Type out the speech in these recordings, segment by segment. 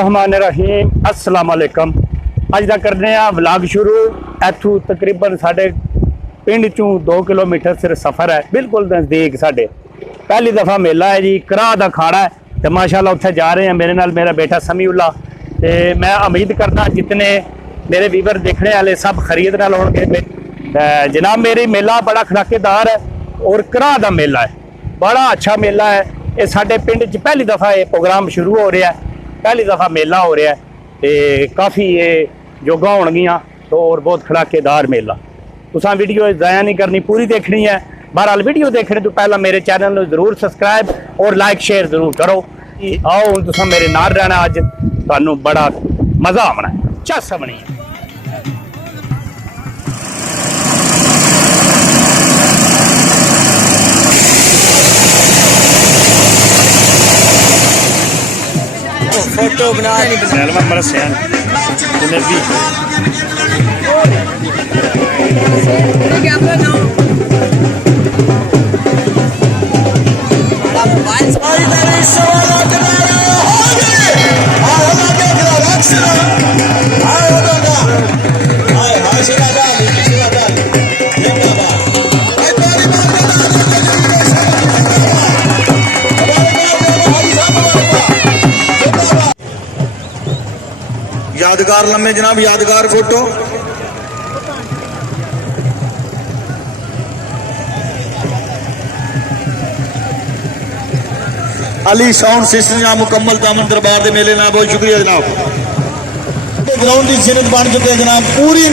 बिस्मिल्लाहिर्रहमानिर्रहीम अस्सलाम वालेकुम। अज का करने व्लॉग शुरू। इथों तकरीबन साढ़े पिंड चों 2 किलोमीटर सिर्फ सफ़र है, बिल्कुल नज़दीक साढ़े। पहली दफ़ा मेला है जी, कराह दा खाड़ा है तो माशाल्लाह उत्थे जा रहे हैं। मेरे नाल मेरा बेटा समीउल्ला ते मैं उम्मीद करना जितने मेरे व्यूवर देखने वाले सब खरीदने होंगे। जनाब मेरी मेला बड़ा खड़ाकेदार है और कराह दा मेला है, बड़ा अच्छा मेला है। ये साढ़े पिंड च पहली दफ़ा ये प्रोग्राम शुरू हो रहा है, पहली दफ़ा मेला हो रहा है तो काफ़ी ये जोगा होनगियां तो और बहुत खड़ाकेदार मेला। तुसां वीडियो ज़ाया नहीं करनी, पूरी देखनी है। बहरहाल वीडियो देखने तो पहला मेरे चैनल को जरूर सब्सक्राइब और लाइक शेयर जरूर करो। आओ हुण तुसां मेरे नाल रहना, अज तुहानू बड़ा मज़ा आना है, चस बनी है। फोटो बना मेरा सैन जलेबी यादगार लम्हे जनाब, यादगार फोटो। अली साउंड सिस्टम या मुकम्मल दामन दरबार के मेले ना बहुत शुक्रिया जनाब। ग्राउंड की जिन्नत बन चुके हैं जनाब, पूरी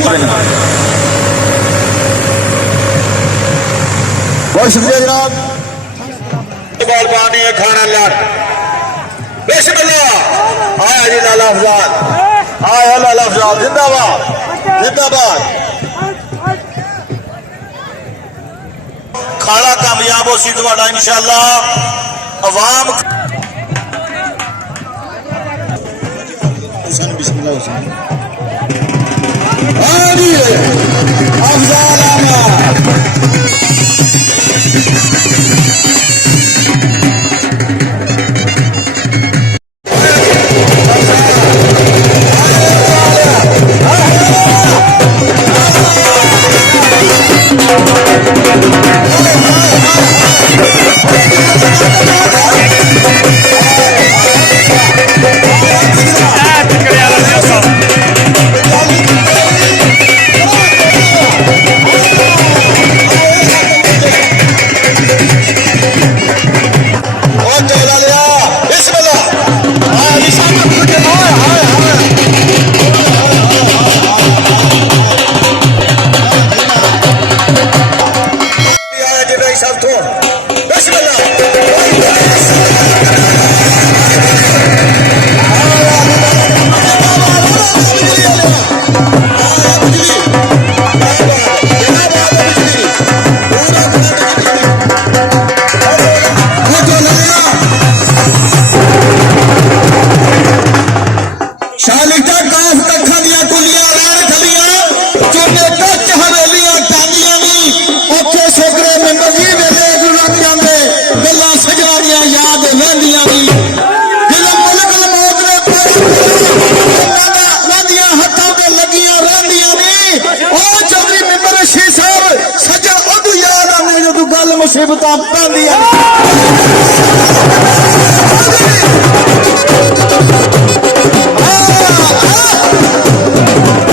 बहुत शुक्रिया जनाब। बाल पानी है खाना लाट बिस्मिल्लाह। आया जी लाला अफजाल, आया लाला अफजाल, जिंदाबाद जिंदाबाद। खाड़ा कामयाब हो सी तुम्हारा इंशाअल्लाह। अवाम बिस्मिल्लाह अफजाल मुसीबत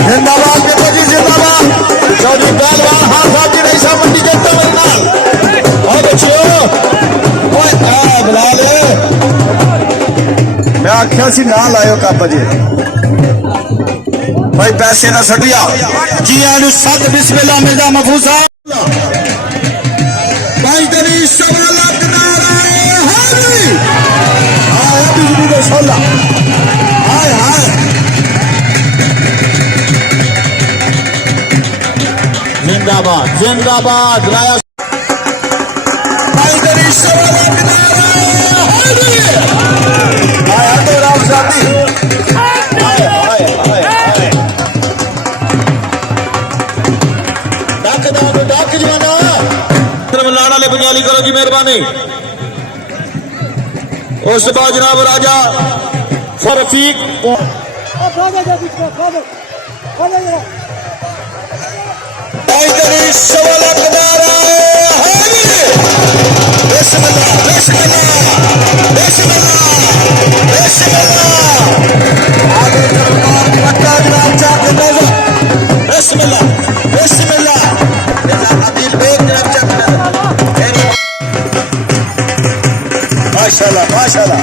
जिंदाबाद जी जिंदाबाद। चौधरी पहलवान हाथ साथी नहीं सा मंडी देता और बुला ले। मैं आख्या सी ना लायो कापा जी भाई, पैसे ना सटिया जी आलू सद बिस्मिल्लाह मिर्जा महफूजा जिंदाबाद जिंदाबाद। राया आया तो राम साथी डाक जवाना लाना ले बंगाली करो जी मेहरबानी। उस बाद जनाब राजा रफीक माशाल्लाह माशाल्लाह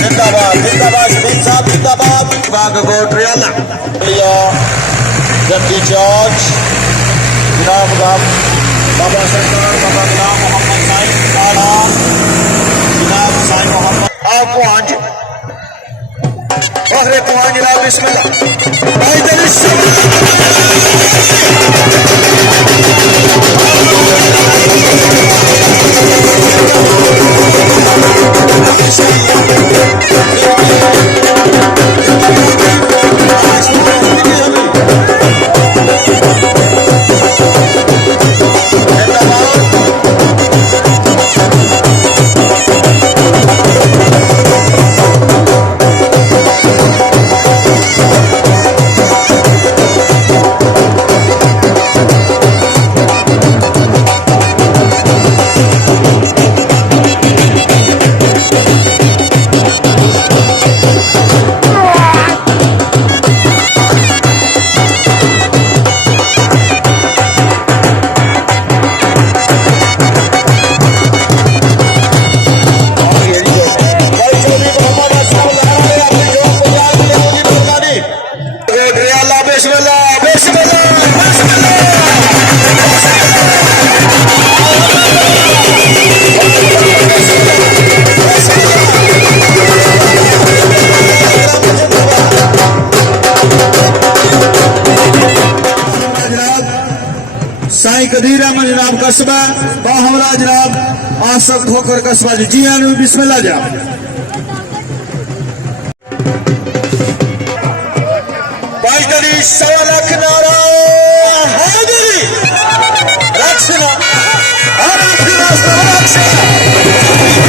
जिंदाबाद जिंदाबाद शबीर साहब जिंदाबाद बाग गोटरियाला जब्दी जॉर्ज जनाब बाबा सरकार बाबा गुलाम मोहम्मद साहिब काला जनाब साहिब मोहम्मद आप पहुंच बहरे पहुंच जनाब बिस्मिल्लाह भाई तेरी साईं कदीर अहमद जनाब कस्बा बाहमरा जनाब आसफ ठोकर कस्बा जी आनु बिस्मिल्लाह जा भाई कदी 1.25 लाख नारा हाजिरी रक्षना और आखिरी रास्ता रक्षना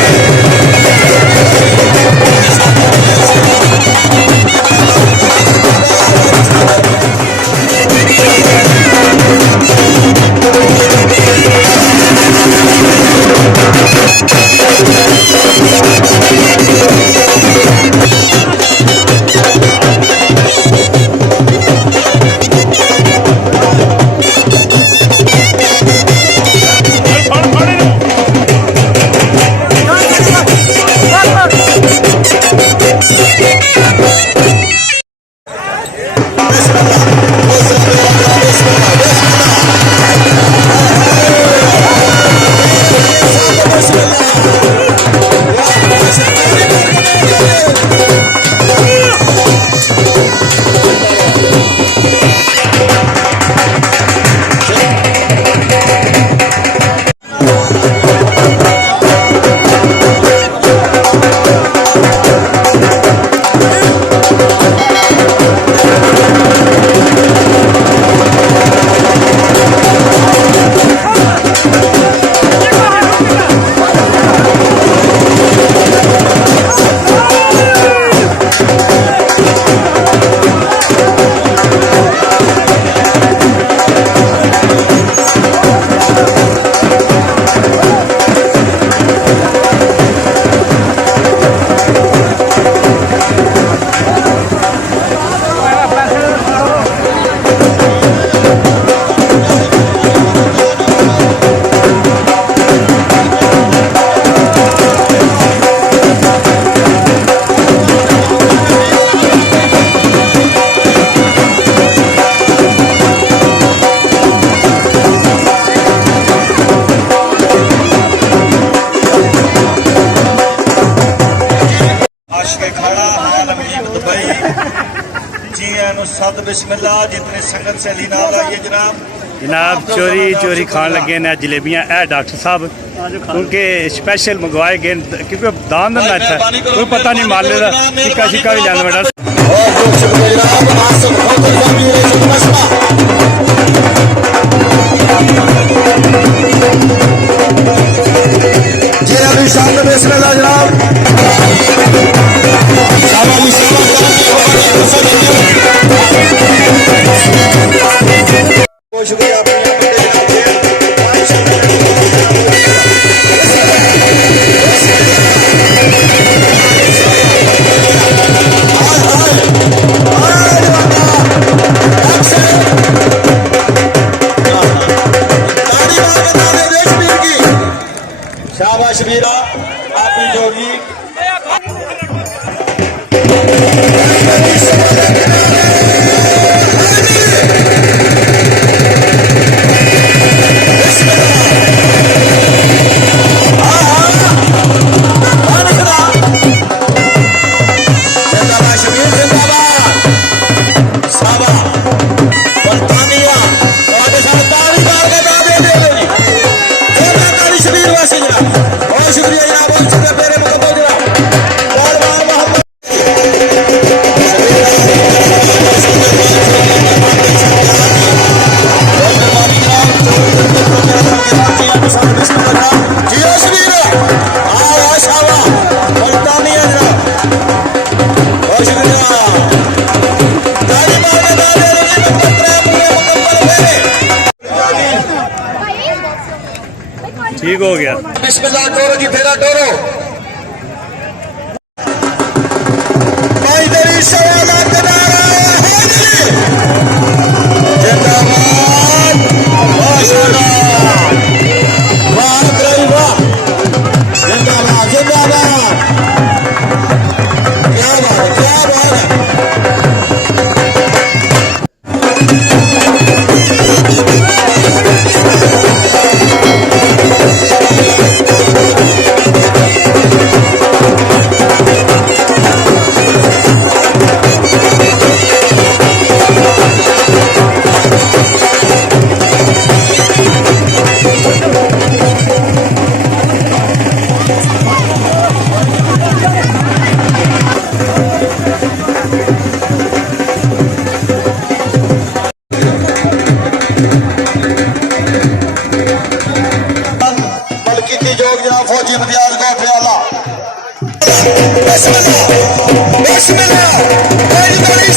सद बिस्मिल्लाह जितने संगत से लीना लाइए जनाब चोरी चोरी खान लगे ने जलेबियां ए डॉक्टर साहब क्योंकि स्पेशल मंगवाए गए क्योंकि दान देना अच्छा कोई पता नहीं माले का टिक्का शिक्का भी जाना बेटा जी अभी शाम बिस्मिल्लाह जनाब ठीक हो गया। बिस्मिल्लाह टोरो जी फेरा टोरो भाईदरी सवाला किनारा जिंदाबाद माशाल्लाह वाह भाई वाह जिंदाबाद जिंदाबाद क्या बात है क्या बात है फौजी इम्तियाज का प्याला बिस्मिल्लाह बिस्मिल्लाह भाईदरी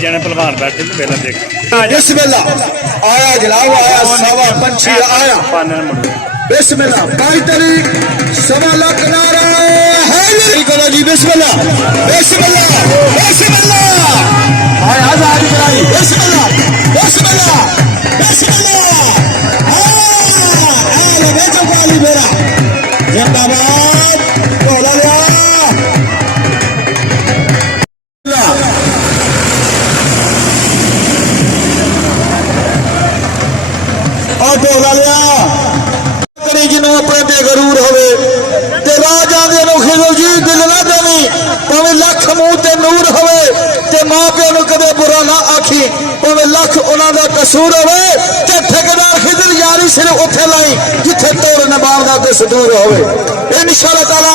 जने पहलवान बैठे थे पहला देख बिस्मिल्लाह आया जनाब आया सवा पंछी आया बिस्मिल्लाह 22 तारीख सवा लाख नारा है करो जी बिस्मिल्लाह बिस्मिल्लाह बिस्मिल्लाह आया आजादी कराई बिस्मिल्लाह बिस्मिल्लाह बिस्मिल्लाह ਆ ਢੋਲਾ ਲਿਆ ਕਰੀ ਜਿਹਨੂੰ ਆਪਣੇ ਤੇ ਗਰੂਰ ਹੋਵੇ ਤੇ ਰਾਹ ਜਾਂਦੇ ਨੂੰ ਖਿਜ਼ਰ ਜੀ ਦਿਲ ਨਾ ਦੇਵੀਂ ਭਾਵੇਂ ਲੱਖ ਮੂੰਹ ਤੇ ਨੂਰ ਹੋਵੇ ਤੇ ਮਾਂ ਪਿਓ ਨੂੰ ਕਦੇ ਬੁਰਾ ਨਾ ਆਖੀ ਭਾਵੇਂ ਲੱਖ ਉਹਨਾਂ ਦਾ ਕਸੂਰ ਹੋਵੇ ਤੇ ਠੇਕੇਦਾਰ ਖਿਜ਼ਰ ਯਾਰੀ ਸਿਰਫ ਉੱਥੇ ਲਾਈ ਜਿੱਥੇ ਤੋੜ ਨਿਭਾਉਣ ਦਾ ਦਸਤੂਰ ਹੋਵੇ ਇਨਸ਼ਾਅੱਲਾ ਤਾਲਾ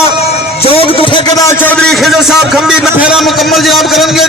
ਜੋਗ ਤੋਂ ਠੇਕੇਦਾਰ ਚੌਧਰੀ ਖਿਜ਼ਰ ਸਾਹਿਬ ਖੰਬੀ ਫੇਰਾ ਮੁਕੰਮਲ ਜਨਾਬ ਕਰਨਗੇ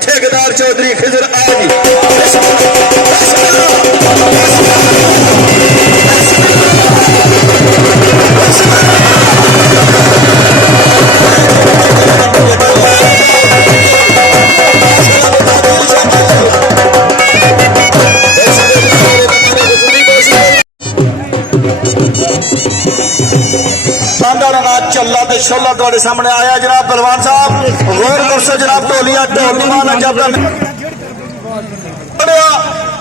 ठेकेदार चौधरी खिजर आया जी चला तो शोला थोड़े सामने आया जनाब पहलवान साहब गौर करसो जनाब ढोलिया ढोल माना जब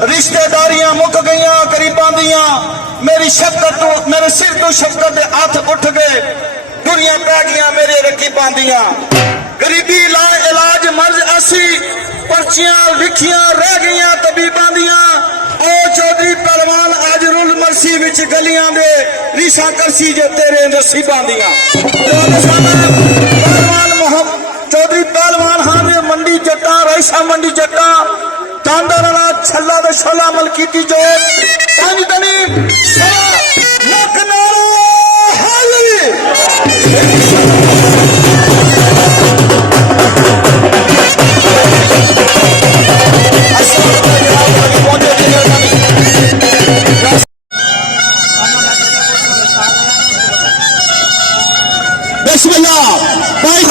रिश्तेदारियां मुक गई गरीबां दियां मेरी शफकत तो मेरे सिर तो शफकत के हथ उठ गए दुनिया पै गई मेरे रकीबां दियां गरीबी ला इलाज मर्ज ऐसी पर्चियां लिखियां रह गई तबीबां दियां ओ चौधरी पहलवान आज रुल मरसी विच गलियां दे रीसा करसी जो तेरे नसीबां दियां पहलवान मोहम्मद चौधरी पहलवान हाँ ने मंडी जट्टा रईसा मंडी जट्टा तांदाना छल्ला दे शोला मलकीती जो तानी तनी लख नारो हाली बिस्मिल्लाह भाई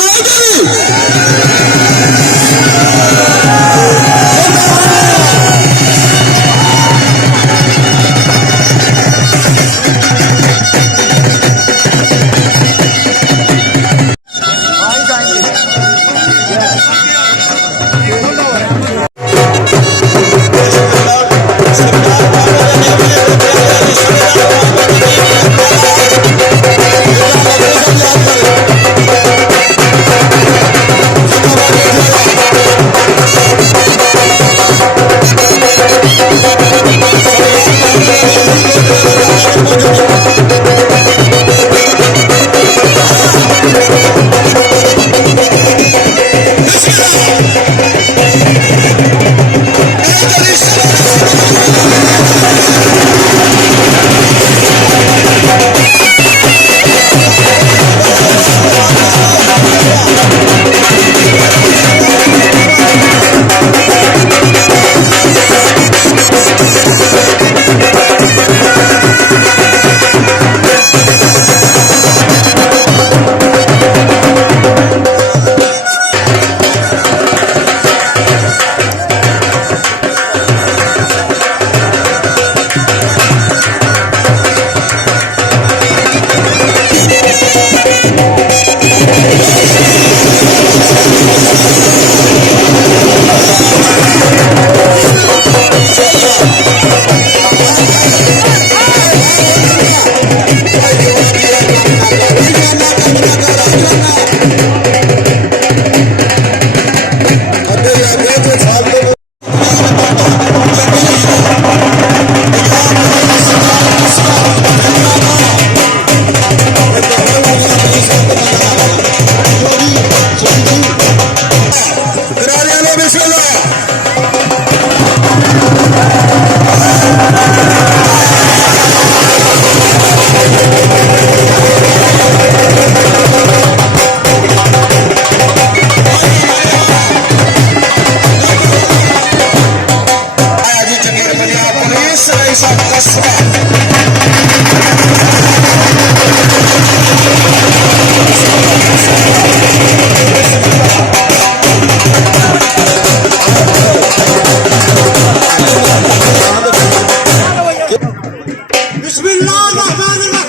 बिस्मिल्लाहिर्रहमानिर्रहीम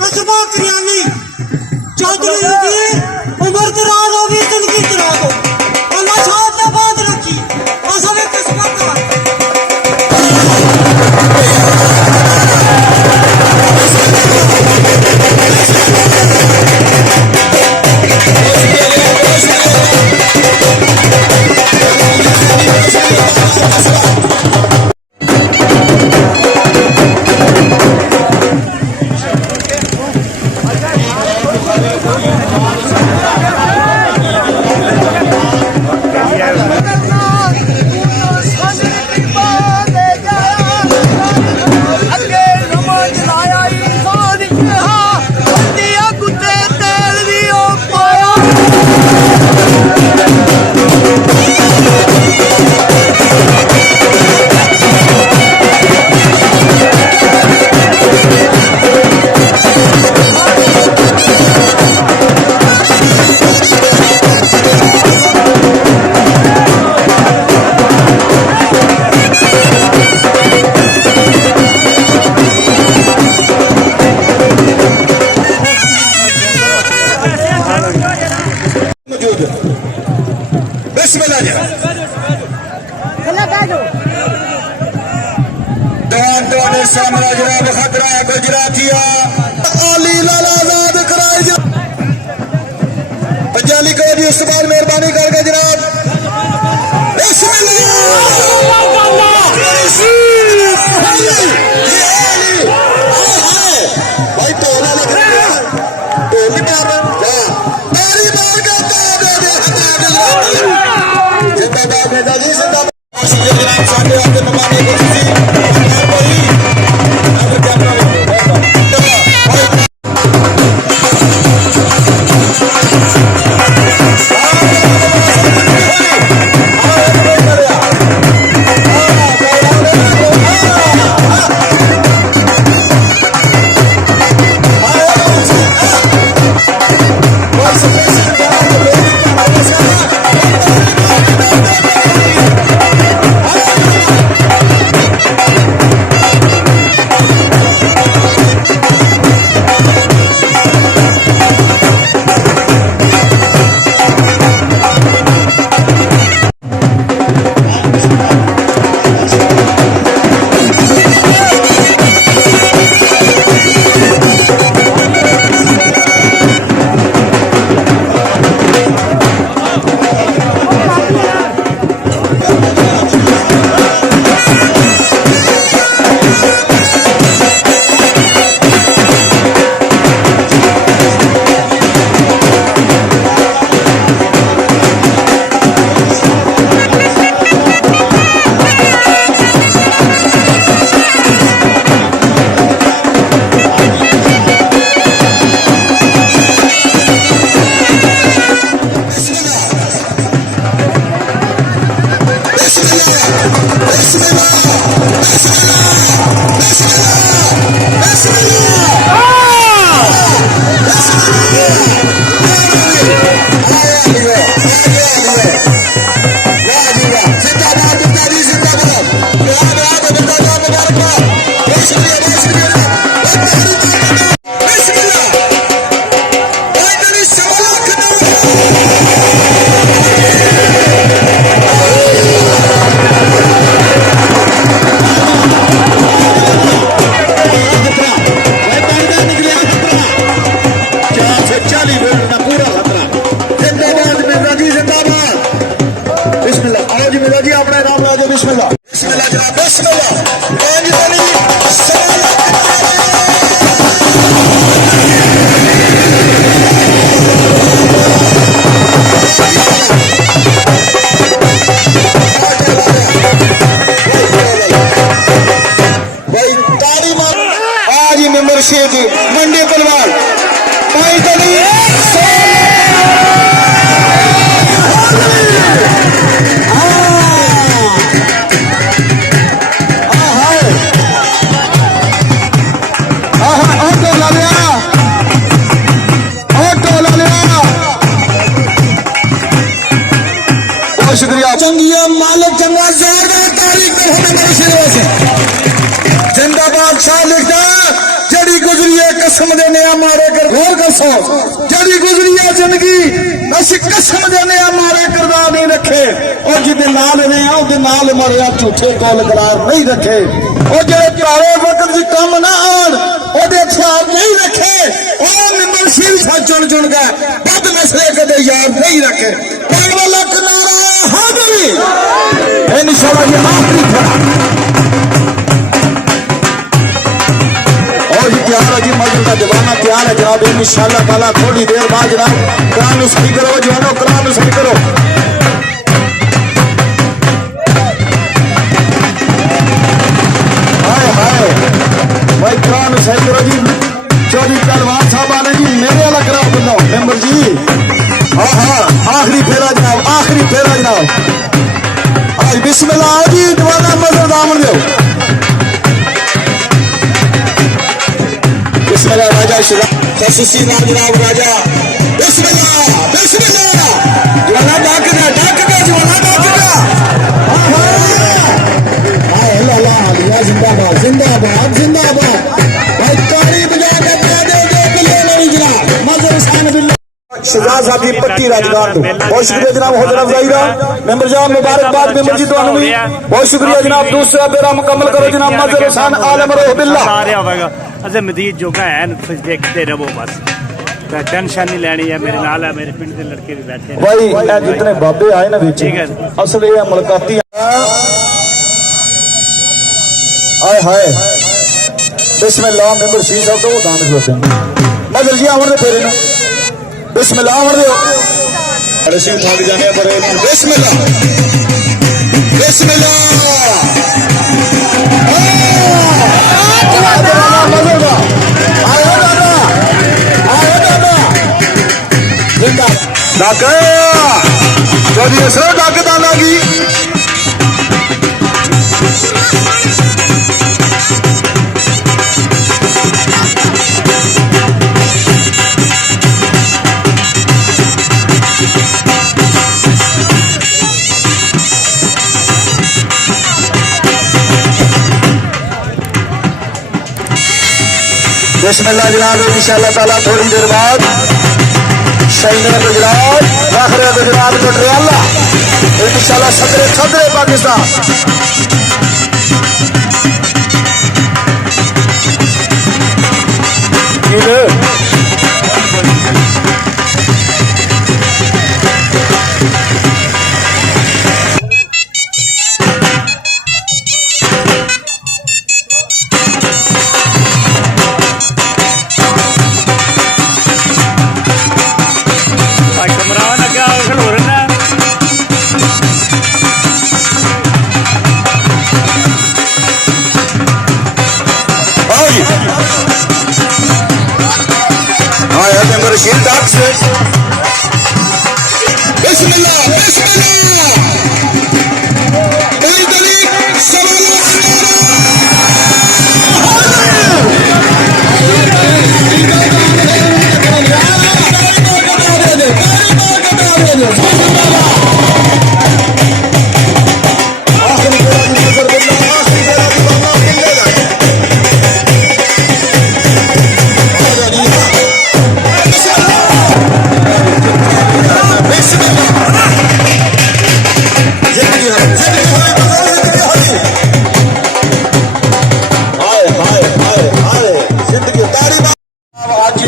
कसबा करियानी उम्र दराज हो गई जिंदगी दराज हो अल्लाह साथ ने बात रखी असले किस्मत का मौजूद बिस्मिल्लाह दवान दवाने सामना जनाब खतरा गुजरातिया अली लाला आजाद कराए जा पंजाली को जी इस्तेमाल मेहरबानी करके जनाब भाई टोला जिंदाबाद नेताजी जिंदाबाद साढ़े आगे ममाने को शेख मंडी पलवान शुक्रिया चंगिया मालिक चंगा जोरदार तारीख में होने मेरे सिरे से जिंदाबाद शाह लिखता जड़ी गुजरी है कसम देने मारे कर गौर कर सो जड़ी गुजरी है जिंदगी अस कसम देने मारे करदा नहीं रखे और जिदे नाल ने ओदे नाल मरिया झूठे कौल करार नहीं रखे और जे काले वक्त च कम ना आन ओदे ख्याल नहीं रखे और नंबर सिर सा चुन चुन के बद नस्ले कदे याद नहीं रखे पागल लक नारा हाजिरी इंशाल्लाह ये आखिरी और ये तैयार है जी मस्जिद का दीवाना तैयार है जनाब इंशाल्लाह ताला थोड़ी देर बाद जनाब कुरान सही करो जवानों कुरान सही करो हाय हाय भाई कुरान सही करो जी चौधरी पहलवान साहब आने जी मेरे वाला करा बंदा मेंबर जी हाँ हाँ आखिरी फेरा जनाब आज बिस्मिल्लाह आओ जी दीवाना मस्जिद दामन दो बिस्मिल्लाह राजा खसूसी नाम जनाब राजा बिस्मिल्लाह बिस्मिल्लाह जवाना डाक जवाना जिंदाबाद जिंदाबाद जिंदाबाद भाई ताली बजा के दे नहीं जनाब मजर हुसैन बिल्ला शहजाद साहब की पट्टी राजगार दो बहुत शुक्रिया जनाब हौसला अफजाई का मेंबर साहब मुबारकबाद मेंबर जी तो भी बहुत शुक्रिया जनाब दूसरा बेरा मुकम्मल करो जनाब मजर हुसैन आलम रोह बिल्ला आ रहा होगा अजे मजीद जो है देखते रहो बस टेंशन नहीं लेनी है मेरे नाल है मेरे पिंड के लड़के भी बैठे हैं भाई जितने बाबे आए ना बीच ठीक है असल ये मुलाकाती हाय हाय बिस्मिल्लाह मेंबर शी साहब तो दान खलोते हैं मजर जी आवन दे फेरे ना बिस्मिल्लाह आवन दे रसी थक जाने पर बिस्मिल्लाह बिस्मिल्लाह चौधरी असर डाक दाना की बिस्मिल्लाह जनाब इंशाअल्लाह ताला थोड़ी देर बाद शहीद गुजरात आखिर गुजरात पटियाला इंशाअल्लाह सदरे पाकिस्तान रशीद डाक से बिस्मिल्लाह बिस्मिल्लाह कोई दलील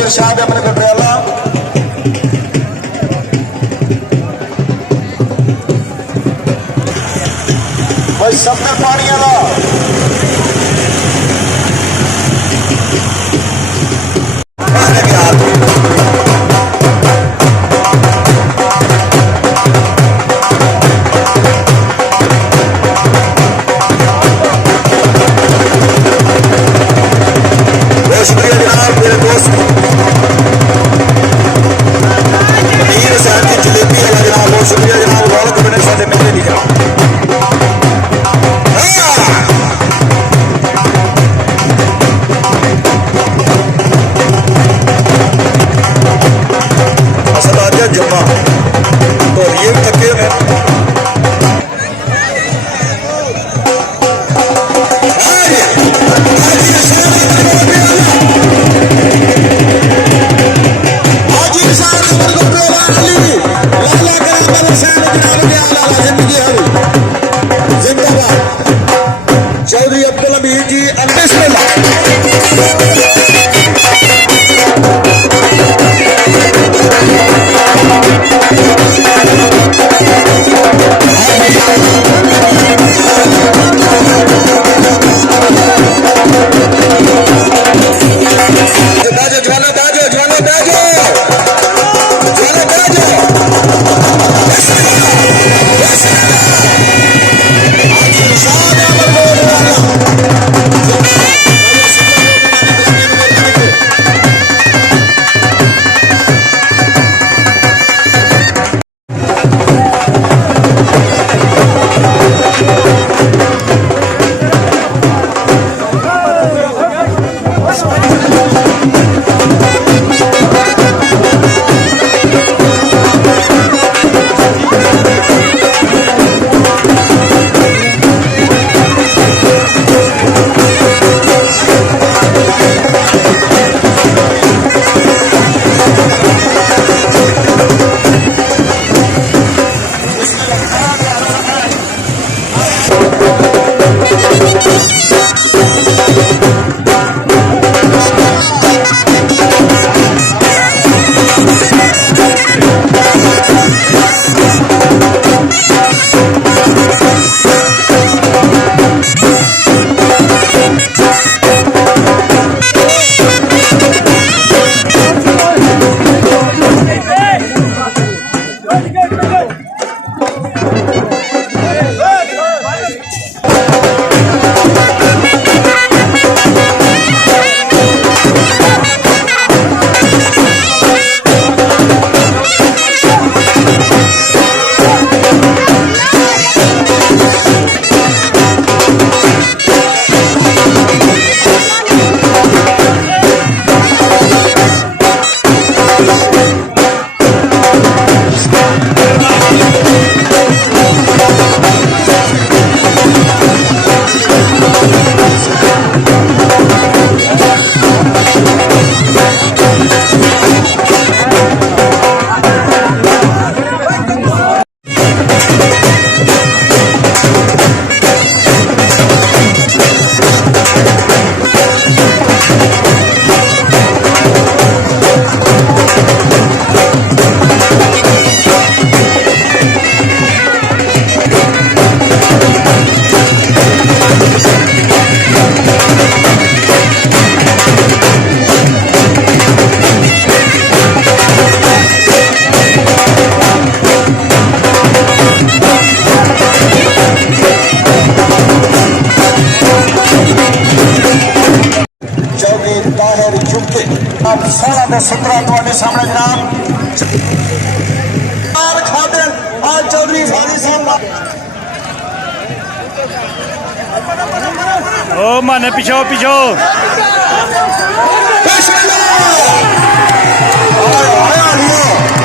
इरशाद अपने पटियाला भाई सबने पानी आला बहुत शुक्रिया जनाब मेरे दोस्त जनाब 16 ਤੇ 17 ਤੁਹਾਡੇ ਸਾਹਮਣੇ ਜਨਾਬ ਆਰ ਖਾਦਰ ਆ ਚੌਧਰੀ ਸਾਰੀ ਸਾਹਿਬ ओ माने पिछो पिछो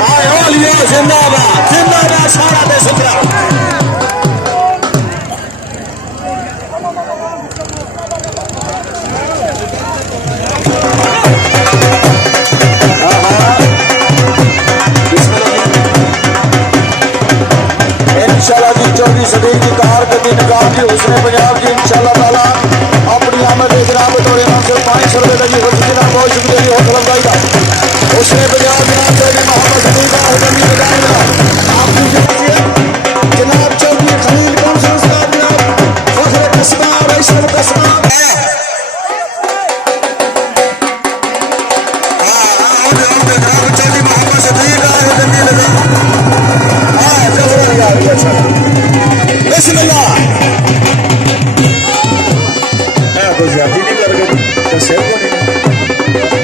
आया लियो जिंदाबाद जिंदाबाद 16 ਤੇ 17 इंशाल्लाह जी 24 सदी की कारकर्दगी निकाम की हुस्न पंजाब जी इंशाल्लाह ताला अपनी आमद जनाब बतौर इमाम से 500 रुपए का जी हुस्न जनाब बहुत शुक्रिया जी हौसला अफजाई का हुस्न पंजाब जनाब चौधरी मोहम्मद सलीम का हुक्म निगाह में आपकी जनाब चौधरी खलील कौंसल साहब जनाब फखर कस्बा रईसुल कस्बा जनाब चौधरी मोहम्मद सलीम का हुक्म निगाह बिस्मिल्लाह कोई ज्यादा नहीं कर गए तो शेर को नहीं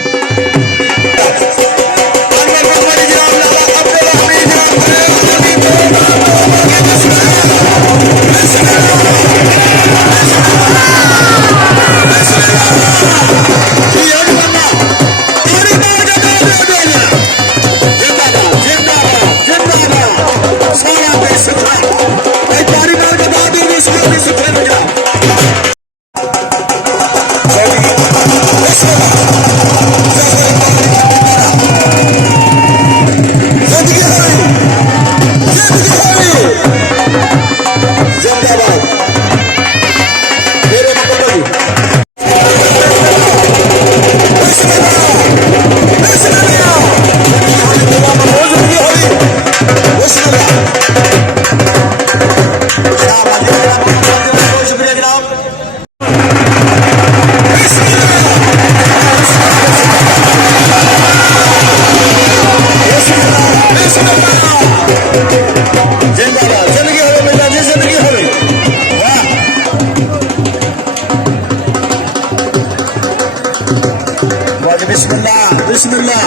बिस्मिल्लाह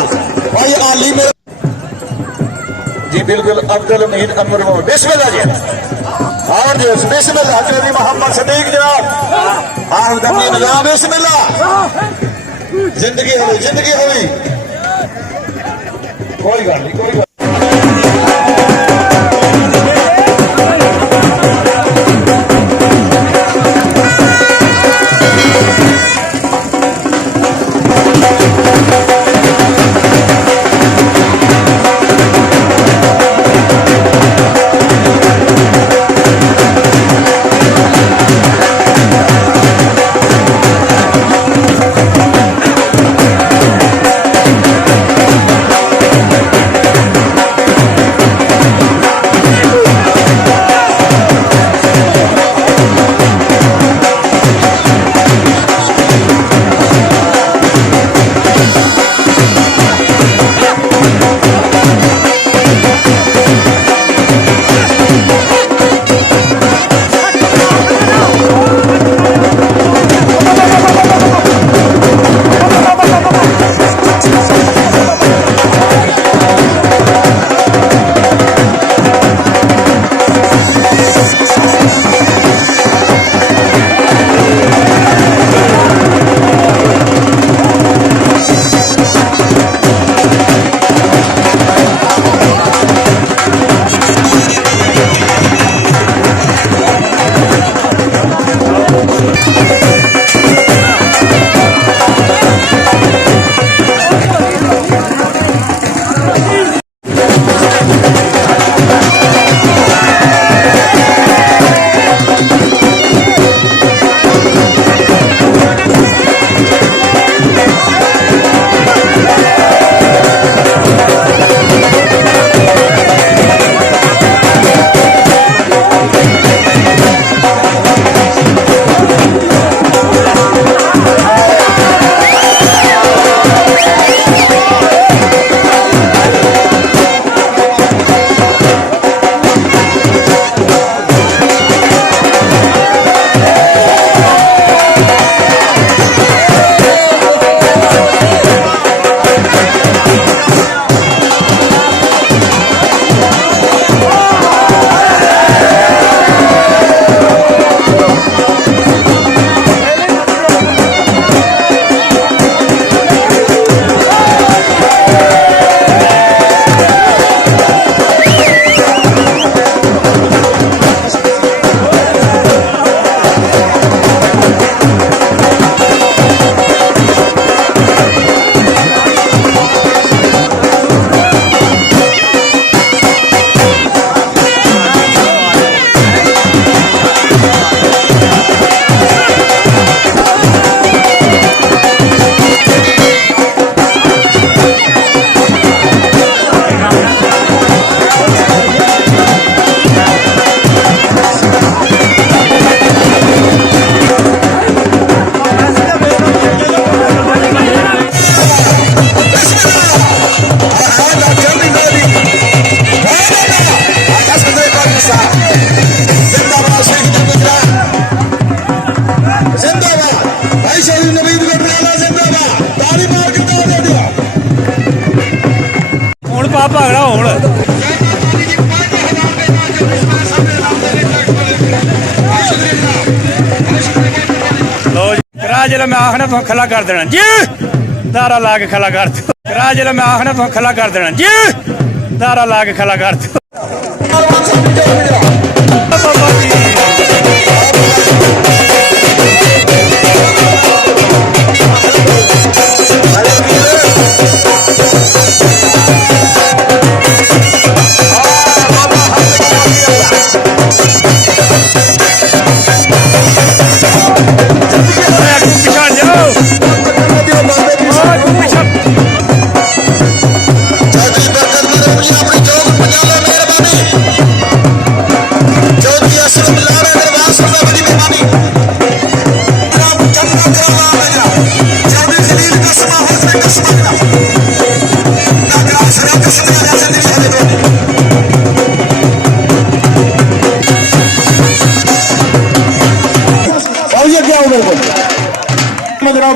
भाई आली मेरे जी बिल्कुल अब्दुल हमीद अमर बिस्मिल्लाह जी और जो बिस्मिल्लाह चौधरी मोहम्मद सदीक जनाब आहमद निजाम बिस्मिल्लाह जिंदगी हुई कोई गल नहीं कोई ਬੜਾ ਭਾਗੜਾ ਹੋਣ ਲੋ ਜੀ ਕਰਾ ਜਿਹੜਾ ਮੈਂ ਆਖਣਾ ਤੁਹਾਨੂੰ ਖਲਾ ਕਰ ਦੇਣਾ ਜੀ ਦਾਰਾ ਲਾ ਕੇ ਖਲਾ ਕਰ ਦਿਓ ਕਰਾ ਜਿਹੜਾ ਮੈਂ ਆਖਣਾ ਤੁਹਾਨੂੰ ਖਲਾ ਕਰ ਦੇਣਾ ਜੀ ਦਾਰਾ ਲਾ ਕੇ ਖਲਾ ਕਰ ਦਿਓ ਬਾਬਾ ਜੀ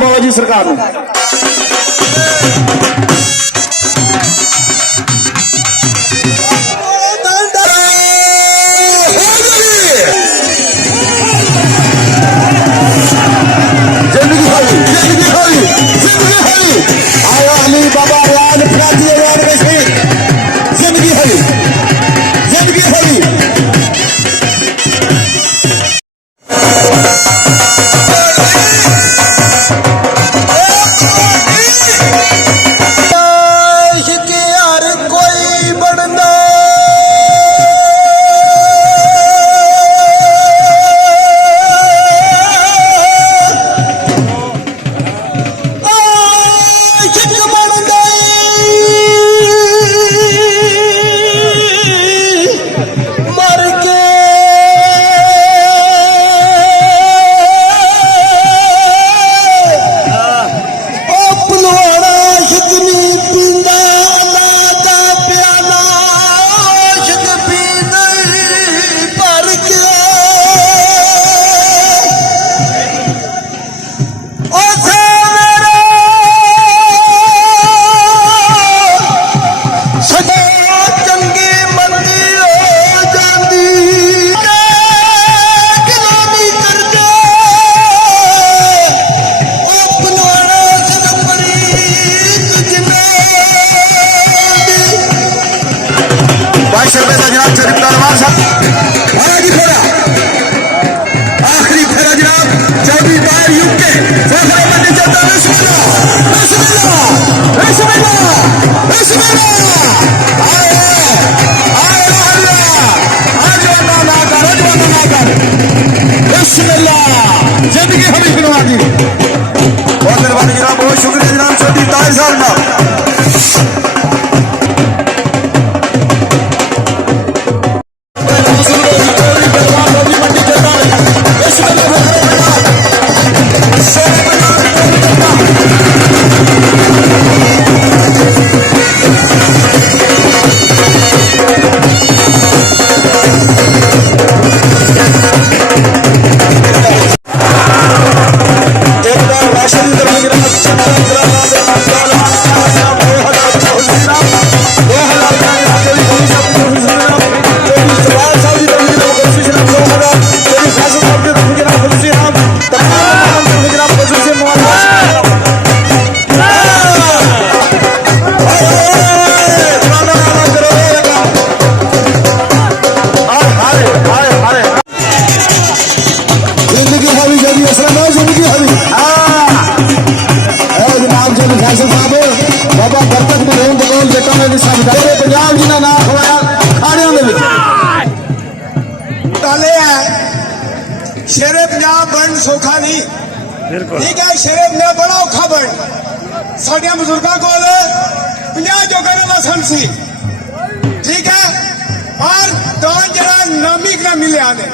बाबा जी सरकार आया अली बाबा याद जिंदगी हरी जिंदगी हरी आखिरी फेरा जनाब चौधरी बार यूके जिंदगी हमें बनवा दी बहुत मेहरबानी जनाब बहुत शुक्रिया जनाब चौधरी ताहिर साहब का बाबा बरकत मरहूम बगौल बेटा ने सारे पंजाब जी का नाम खवाया खाड़ियों के ताले है शेरे पंजाब बन सौखा नहीं ठीक है शेरे पंजाब बड़ा औखा बन साडिया बजुर्गों को 50 जोगा का सन सी ठीक है और दान जरा नामी का मिले आने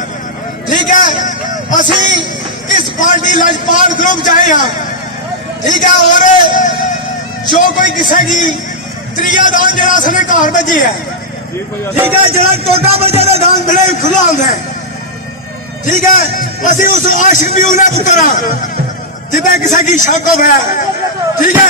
ठीक है असी इस पार्टी लजपाल ग्रुप जाए हाँ ठीक है और जो कोई किसी की त्रिया दान जरा सने घर बजी है ठीक है जरा टोटा बजे का दान बड़े खुला होता है ठीक है असि उस आशिक भी उन्हें पुत्र जितना किसी की शक है ठीक है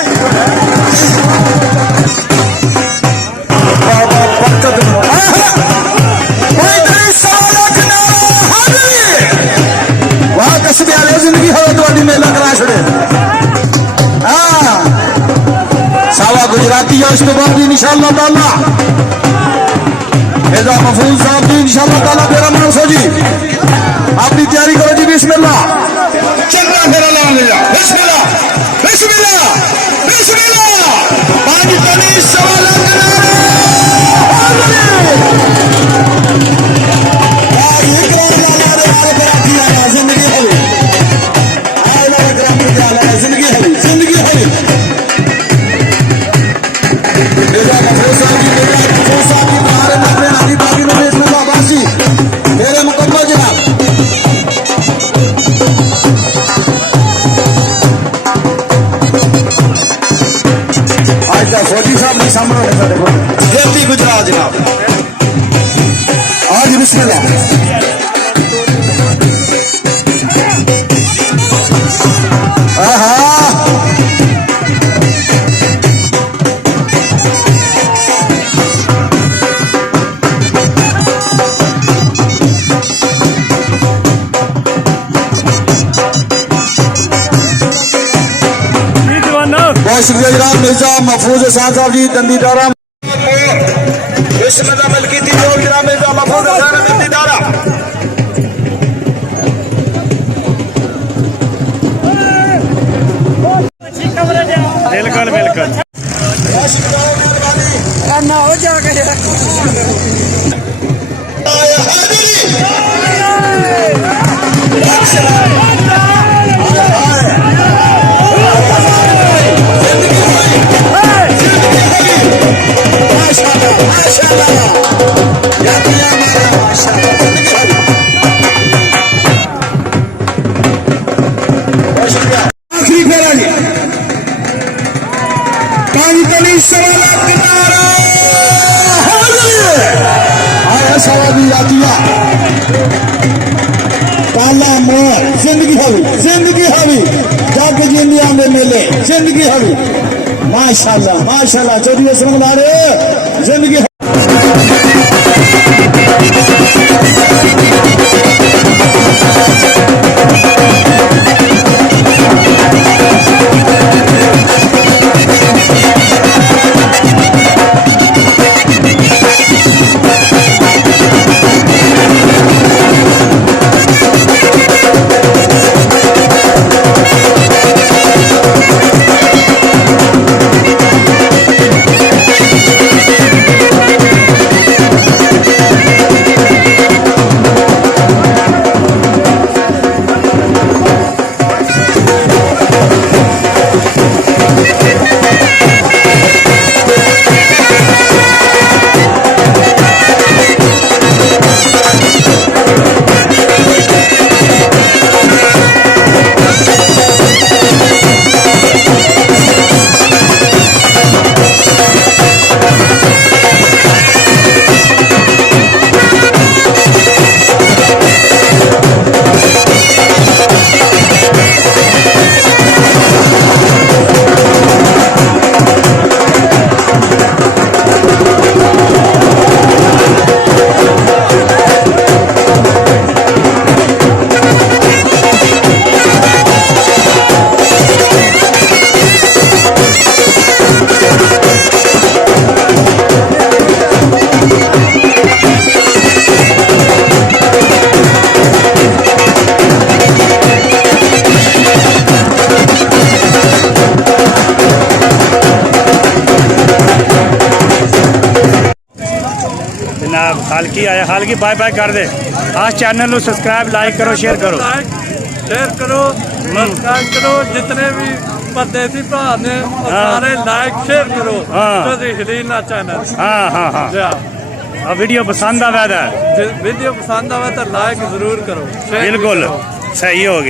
ਇਸ ਤੋਂ ਬਾਅਦ ਇਨਸ਼ਾਅੱਲਾ ਤਾਲਾ ਇਹਦਾ ਮਫੂਜ਼ ਸਾਹਿਬ ਜੀ ਇਨਸ਼ਾਅੱਲਾ ਤਾਲਾ ਤੇਰਾ ਮਾਨਸੋ ਜੀ ਆਪਣੀ ਤਿਆਰੀ ਕਰੋ ਜੀ ਬਿਸਮਿਲ੍ਲਾ ਚੰਗਾ ਫੇਰਾ ਲਾ ਲਿਆ ਬਿਸਮਿਲ੍ਲਾ ਬਿਸਮਿਲ੍ਲਾ ਬਿਸਮਿਲ੍ਲਾ ਪੰਜ ਤਨੀ ਸਵਾ ਲੱਖ गुजरात जनाब आज बिस्मिल्लाह बहुत शुक्रिया जनाब मिर्जा महफूज हसन साहब जी दंदीदारा बिस्मिल्लाह मलकीती जो जनाब मिर्जा महफूज हसन दंदीदारा बिल्कुल बिल्कुल ना हो जाके जिंदगी हवी जग जिंदिया में मिले जिंदगी हवी माशाल्लाह माशाल्लाह चौधरी असलम जिंदगी जनाब हालकी आया हालकी बाय बाय कर दे आज चैनल को सब्सक्राइब लाइक करो शेयर करो शेयर करो सब्सक्राइब करो जितने भी परदेसी भरा ने सारे लाइक शेयर करो हलीना चैनल हाँ हाँ हाँ वीडियो पसंद आवे वीडियो पसंद आवे तो लाइक जरूर करो बिल्कुल सही हो गया।